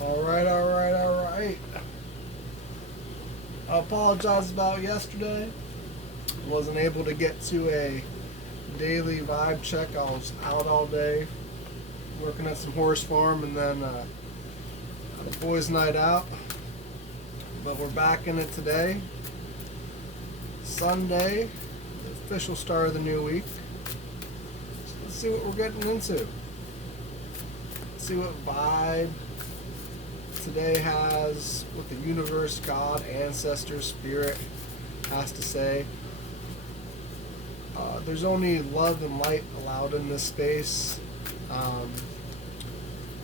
All right, all right, all right. I apologize about yesterday. Wasn't able to get to a daily vibe check. I was out all day working at some horse farm and then had a boys' night out. But we're back in it today. Sunday, the official start of the new week. So let's see what we're getting into. Let's see what vibe today has, what the universe, God, ancestors, spirit has to say. There's only love and light allowed in this space,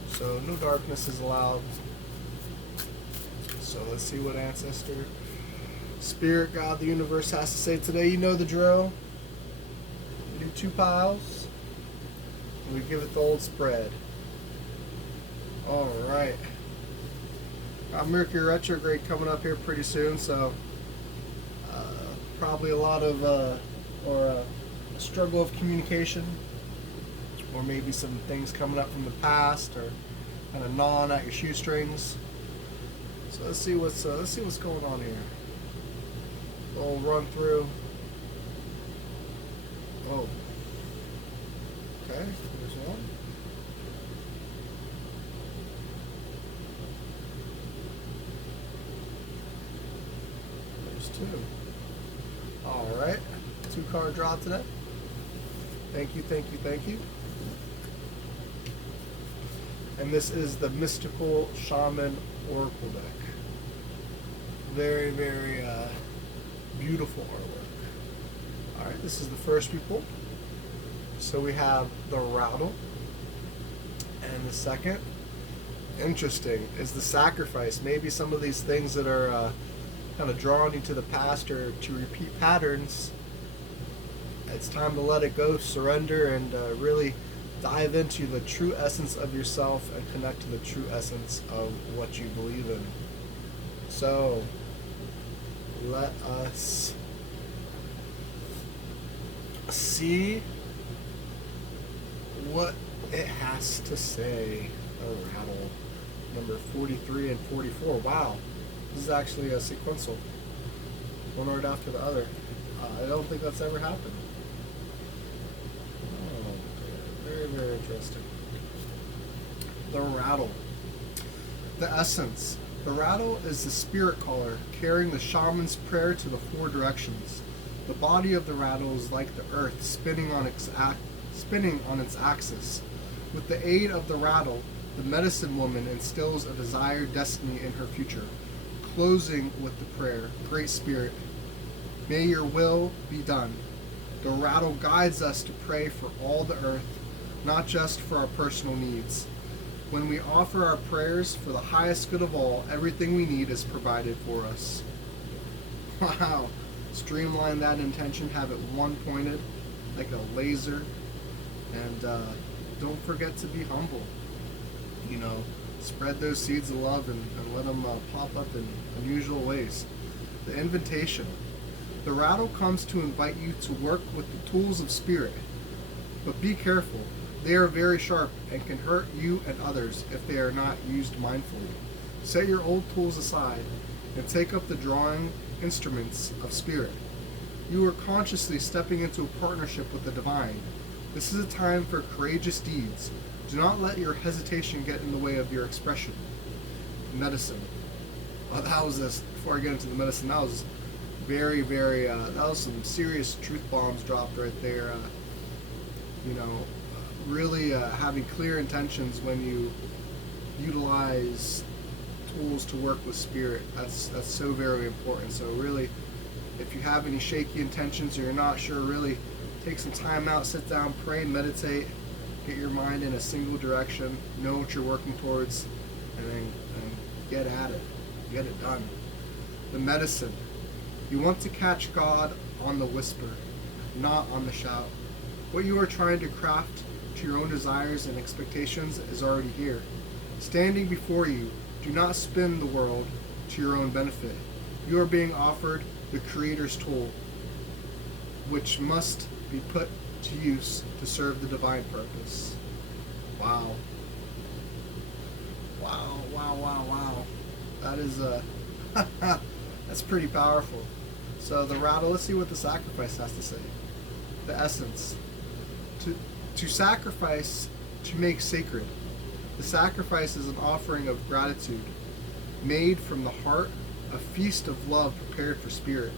so no darkness is allowed. So let's see what ancestor, spirit, God, the universe has to say today. You know the drill. We do two piles, and we give it the old spread. All right. Got Mercury retrograde coming up here pretty soon, so probably a lot of a struggle of communication, or maybe some things coming up from the past, or kind of gnawing at your shoestrings. So let's see what's going on here. We'll run through. Oh, okay. There's one. There's two. All right. 2-card draw today. Thank you, thank you, thank you. And this is the Mystical Shaman Oracle deck. Very, very beautiful artwork. All right, this is the first we pulled. So we have the Rattle. And the second, interesting, is the Sacrifice. Maybe some of these things that are kind of drawing you to the past or to repeat patterns, it's time to let it go, surrender, and really dive into the true essence of yourself and connect to the true essence of what you believe in. So, let us see what it has to say. A rattle. Number 43 and 44. Wow. This is actually a sequential. One right after the other. I don't think that's ever happened. Very, very interesting. The rattle. The essence. The rattle is the spirit caller, carrying the shaman's prayer to the four directions. The body of the rattle is like the earth, spinning on its axis. With the aid of the rattle, the medicine woman instills a desired destiny in her future, closing with the prayer, Great Spirit, may your will be done. The rattle guides us to pray for all the earth, not just for our personal needs. When we offer our prayers for the highest good of all, everything we need is provided for us. Wow. Streamline that intention, have it one pointed like a laser, and don't forget to be humble. You know, spread those seeds of love and let them pop up in unusual ways. The invitation. The rattle comes to invite you to work with the tools of spirit, but be careful. They are very sharp and can hurt you and others if they are not used mindfully. Set your old tools aside and take up the drawing instruments of spirit. You are consciously stepping into a partnership with the divine. This is a time for courageous deeds. Do not let your hesitation get in the way of your expression. Medicine. That was this. Before I get into the medicine, that was very, very. That was some serious truth bombs dropped right there. You know, really having clear intentions when you utilize tools to work with spirit. That's so very important. So really, if you have any shaky intentions or you're not sure, really take some time out, sit down, pray, meditate, get your mind in a single direction, know what you're working towards, and then get at it. Get it done. The medicine. You want to catch God on the whisper, not on the shout. What you are trying to craft to your own desires and expectations is already here. Standing before you, do not spin the world to your own benefit. You are being offered the Creator's tool, which must be put to use to serve the divine purpose. Wow. Wow, wow, Wow. That is that's pretty powerful. So the rattle, let's see what the sacrifice has to say. The essence. To sacrifice, to make sacred. The sacrifice is an offering of gratitude, made from the heart, a feast of love prepared for spirit.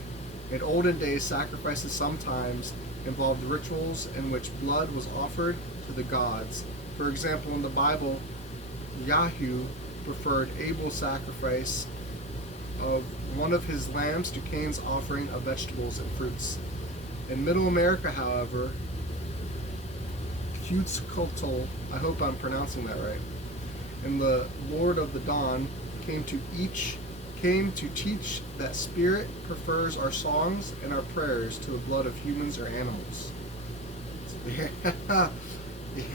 In olden days, sacrifices sometimes involved rituals in which blood was offered to the gods. For example, in the Bible, Yahweh preferred Abel's sacrifice of one of his lambs to Cain's offering of vegetables and fruits. In Middle America, however, Quetzalcoatl, I hope I'm pronouncing that right, and the Lord of the Dawn came to teach that spirit prefers our songs and our prayers to the blood of humans or animals.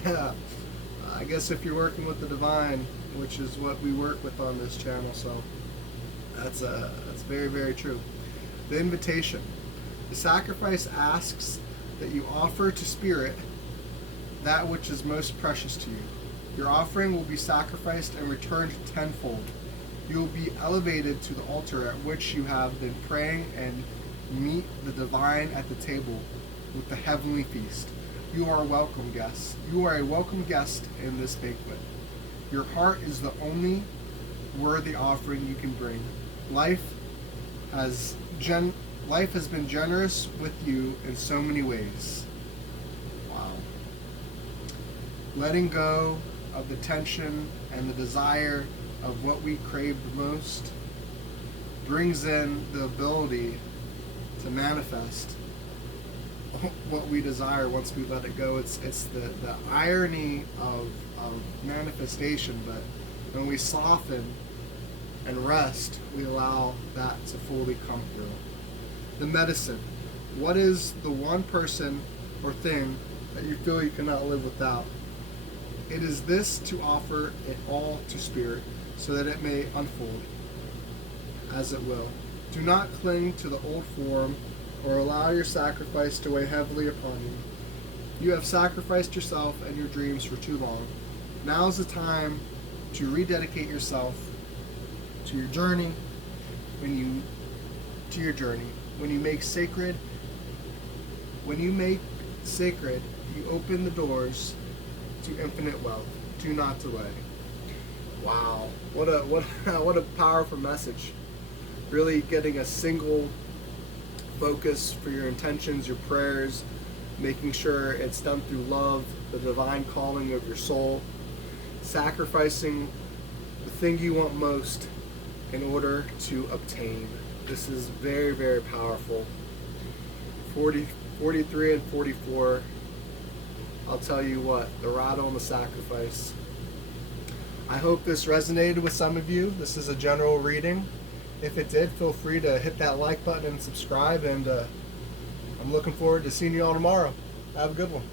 Yeah. I guess if you're working with the divine, which is what we work with on this channel, so that's very, very true. The invitation. The sacrifice asks that you offer to spirit that which is most precious to you. Your offering will be sacrificed and returned tenfold. You will be elevated to the altar at which you have been praying and meet the divine at the table with the heavenly feast. You are a welcome guest. You are a welcome guest in this banquet. Your heart is the only worthy offering you can bring. Life has been generous with you in so many ways. Wow. Letting go of the tension and the desire of what we crave the most brings in the ability to manifest what we desire once we let it go. It's the irony of manifestation, but when we soften and rest, we allow that to fully come through. The medicine. What is the one person or thing that you feel you cannot live without? It is this: to offer it all to spirit, so that it may unfold as it will. Do not cling to the old form or allow your sacrifice to weigh heavily upon you. You have sacrificed yourself and your dreams for too long. Now is the time to rededicate yourself to your journey. When you make sacred, you open the doors to infinite wealth. Do not delay. Wow, what a powerful message. Really getting a single focus for your intentions, your prayers, making sure it's done through love, the divine calling of your soul, sacrificing the thing you want most in order to obtain. This is very, very powerful. 43 and 44, I'll tell you what, the rattle and the sacrifice. I hope this resonated with some of you. This is a general reading. If it did, feel free to hit that like button and subscribe, and I'm looking forward to seeing you all tomorrow. Have a good one.